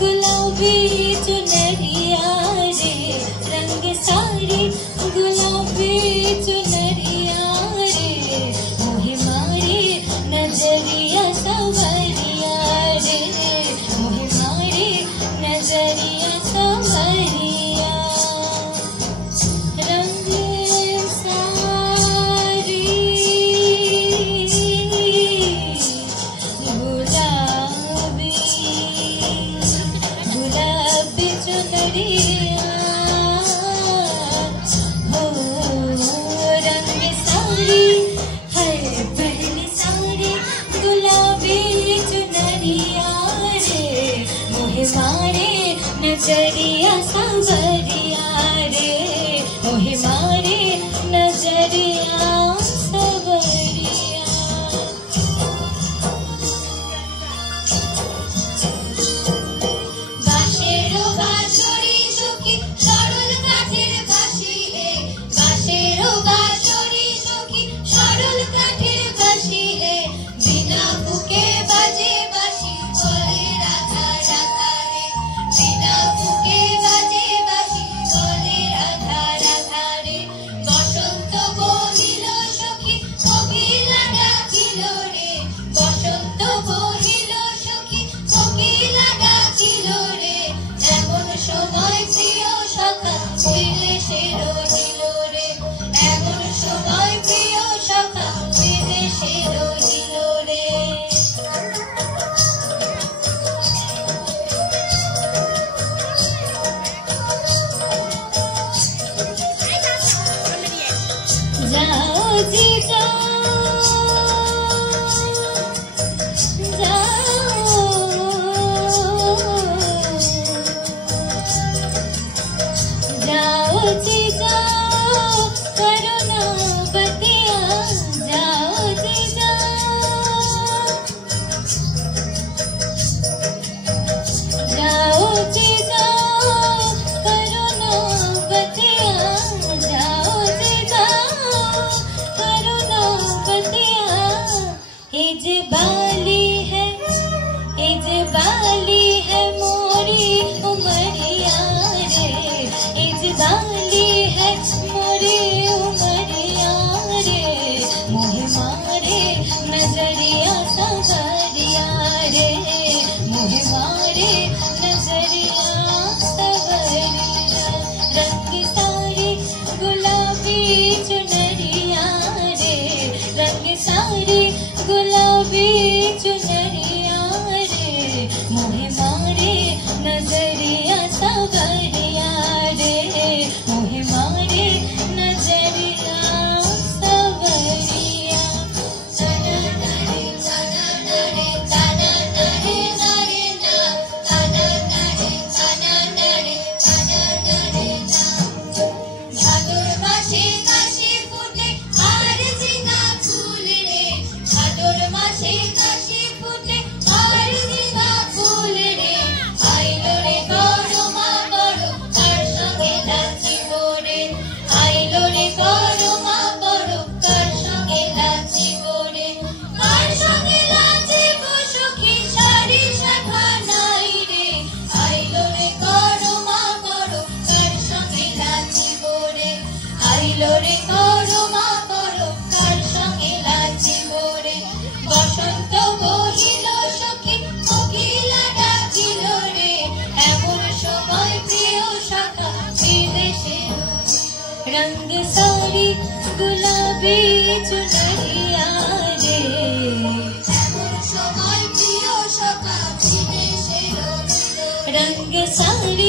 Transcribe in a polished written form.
गुलाबी चुनरिया रे, रंग सारी गुलाबी चुनरिया रे, मोहे मारे नजरिया सवरिया रे, मोहे मारे नजरिया सवरिया। रंग सारी गुलाबी गुलाबी चुनरिया हो, रंग सारी है पहली सारी गुलाबी चुनरिया रे, मोहे मारे नजरिया सवरिया रे, मोहे मारे नजरिया सवरिया। बाँशेरो बाँशरी सखी সরল কাঠের বাঁশি হে, বাঁশেরও বাঁশরি সখী সরল কাঠের বাঁশি হে, বিনা বুকে বাজে বাঁশি বলে রাধা রাধা রে, বিনা বুকে বাজে বাঁশি বলে রাধা রাধা রে। বসন্ত বহিল সখী কোকিলা ডাকিল রে, বসন্ত বহিল সখী কোকিলা ডাকিল রে, এমন সময় প্রিয় সখা বিদেশে রহিল রে, এমন সময় প্রিয় সখা বিদেশে রহিল রে। যাও জি যাও, যাও যাও জি যাও, করো না বতিয়া, যাও জি যাও, যাও জি যাও, করো না বতিয়া, যাও জি যাও, করো रंग साड़ी गुलाबी चुनरिया रे रंग साड़ी